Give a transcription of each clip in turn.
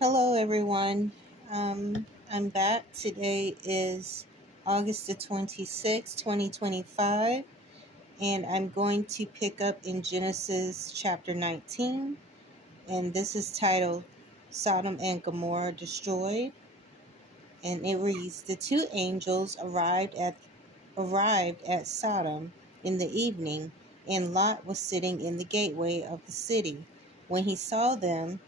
Hello, everyone. I'm back. Today is August the 26th, 2025, and I'm going to pick up in Genesis chapter 19, and this is titled Sodom and Gomorrah Destroyed. And it reads, The two angels arrived at Sodom in the evening, and Lot was sitting in the gateway of the city. When he saw them,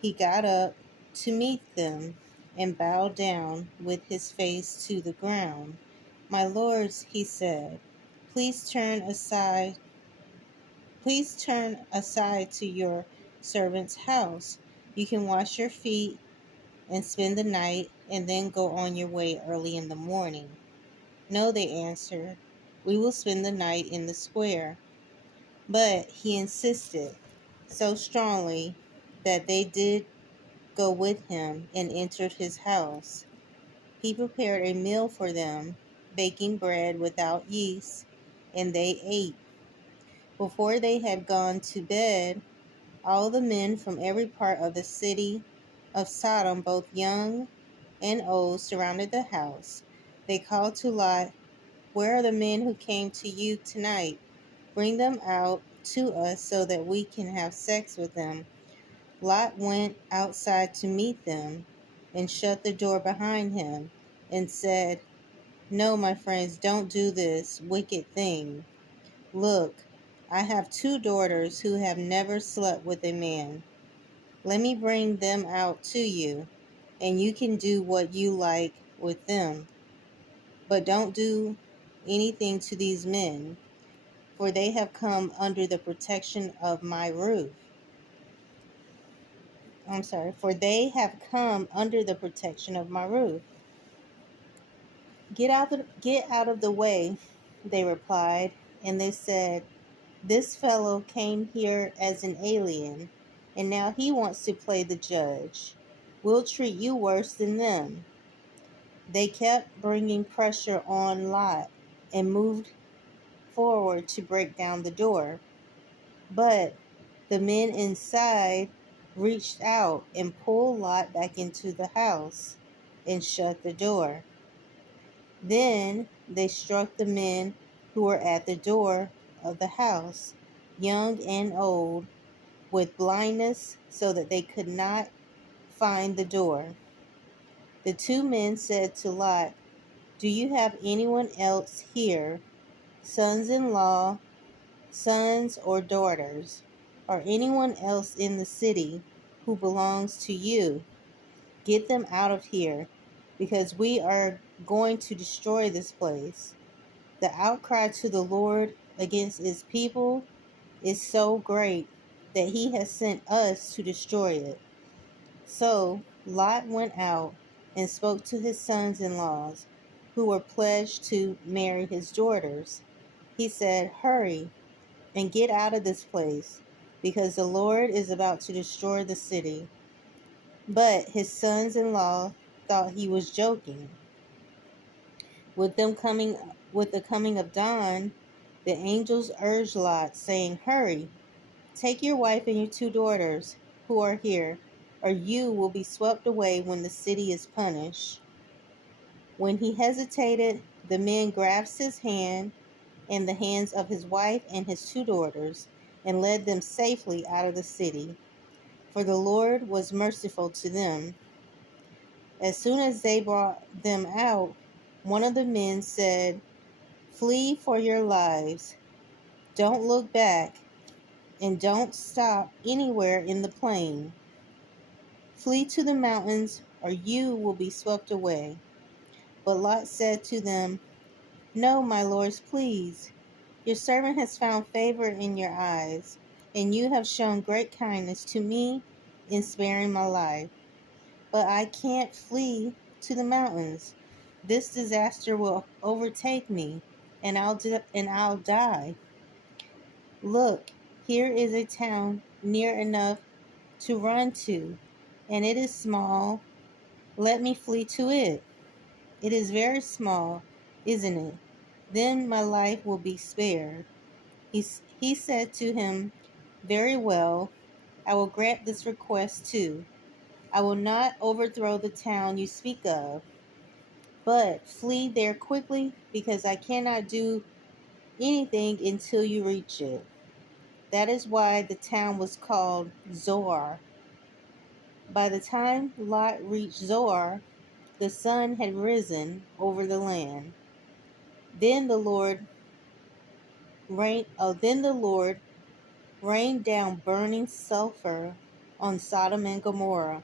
he got up to meet them and bowed down with his face to the ground. My lords, he said, please turn aside, please turn aside to your servant's house. You can wash your feet and spend the night and then go on your way early in the morning. No, they answered, we will spend the night in the square. But he insisted so strongly that they did go with him and entered his house. He prepared a meal for them, baking bread without yeast, and they ate. Before they had gone to bed, all the men from every part of the city of Sodom, both young and old, surrounded the house. They called to Lot, where are the men who came to you tonight? Bring them out to us so that we can have sex with them. Lot went outside to meet them and shut the door behind him and said, No, my friends, don't do this wicked thing. Look, I have two daughters who have never slept with a man. Let me bring them out to you, and you can do what you like with them. But don't do anything to these men, for they have come under the protection of my roof. For they have come under the protection of my roof. Get out of the way, they replied, and they said, This fellow came here as an alien, and now he wants to play the judge. We'll treat you worse than them. They kept bringing pressure on Lot and moved forward to break down the door. But the men inside reached out and pulled Lot back into the house and shut the door. Then they struck the men who were at the door of the house, young and old, with blindness so that they could not find the door. The two men said to Lot, Do you have anyone else here, sons-in-law, sons or daughters, or anyone else in the city who belongs to you? Get them out of here, because we are going to destroy this place. The outcry to the Lord against his people is so great that he has sent us to destroy it. So Lot went out and spoke to his sons-in-laws, who were pledged to marry his daughters. He said, Hurry and get out of this place, because the Lord is about to destroy the city. But his sons-in-law thought he was joking. With the coming of dawn, the angels urged Lot, saying, Hurry, take your wife and your two daughters who are here, or you will be swept away when the city is punished. When he hesitated, the men grasped his hand and the hands of his wife and his two daughters, and led them safely out of the city, for the Lord was merciful to them. As soon as they brought them out, one of the men said, Flee for your lives. Don't look back, and don't stop anywhere in the plain. Flee to the mountains, or you will be swept away. But Lot said to them, No, my lords, please. Your servant has found favor in your eyes, and you have shown great kindness to me in sparing my life. But I can't flee to the mountains. This disaster will overtake me, and I'll die. Look, here is a town near enough to run to, and it is small. Let me flee to it. It is very small, isn't it? Then my life will be spared. He said to him, Very well, I will grant this request too. I will not overthrow the town you speak of, but flee there quickly, because I cannot do anything until you reach it. That is why the town was called Zoar. By the time Lot reached Zoar, the sun had risen over the land. Then the Lord then the Lord rained down burning sulfur on Sodom and Gomorrah.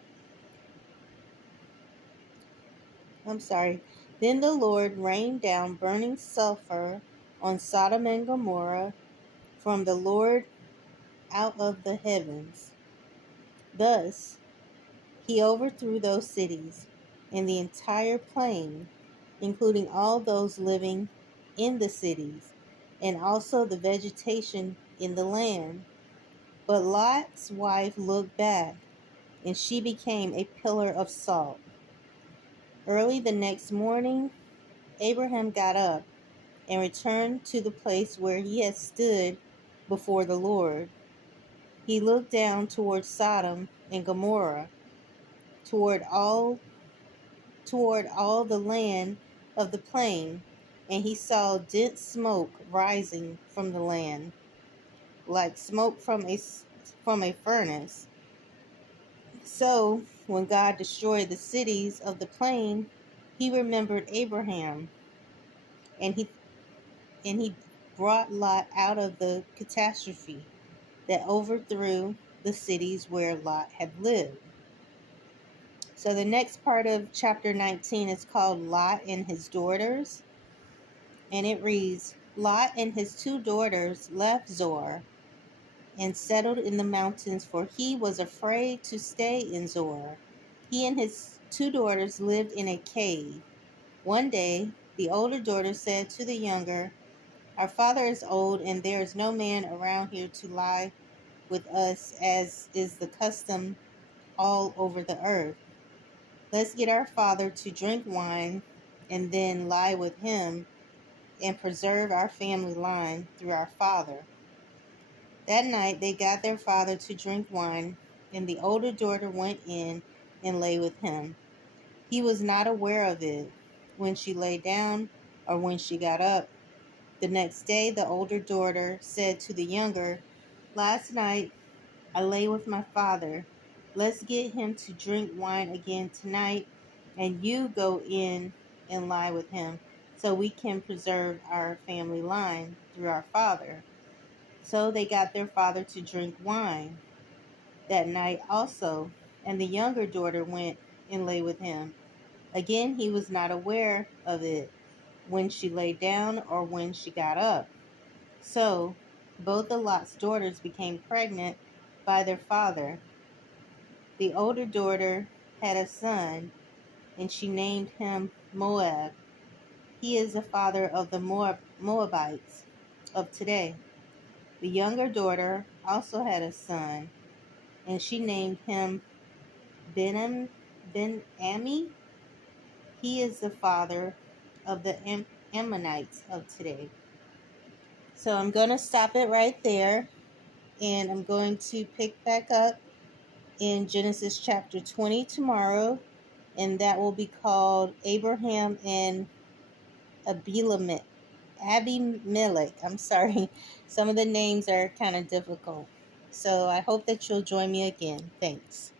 I'm sorry. Then the Lord rained down burning sulfur on Sodom and Gomorrah from the Lord out of the heavens. Thus he overthrew those cities and the entire plain, including all those living in the cities, and also the vegetation in the land. But Lot's wife looked back, and she became a pillar of salt. Early the next morning, Abraham got up and returned to the place where he had stood before the Lord. He looked down toward Sodom and Gomorrah, toward all the land of the plain, and he saw dense smoke rising from the land, like smoke from a furnace. So, when God destroyed the cities of the plain, he remembered Abraham, and he brought Lot out of the catastrophe that overthrew the cities where Lot had lived. So the next part of chapter 19 is called Lot and his daughters, and it reads, Lot and his two daughters left Zoar and settled in the mountains, for he was afraid to stay in Zoar. He and his two daughters lived in a cave. One day, the older daughter said to the younger, Our father is old, and there is no man around here to lie with us, as is the custom all over the earth. Let's get our father to drink wine and then lie with him and preserve our family line through our father. That night they got their father to drink wine, and the older daughter went in and lay with him. He was not aware of it when she lay down or when she got up. The next day the older daughter said to the younger, Last night I lay with my father. Let's get him to drink wine again tonight, and you go in and lie with him, so we can preserve our family line through our father. So they got their father to drink wine that night also, and the younger daughter went and lay with him. Again, he was not aware of it when she lay down or when she got up. So both of Lot's daughters became pregnant by their father. The older daughter had a son, and she named him Moab. He is the father of the Moabites of today. The younger daughter also had a son, and she named him Ben-Ami. He is the father of the Ammonites of today. So I'm going to stop it right there, and I'm going to pick back up in Genesis chapter 20 tomorrow, and that will be called Abraham and Abimelech. I'm sorry. Some of the names are kind of difficult. So I hope that you'll join me again. Thanks.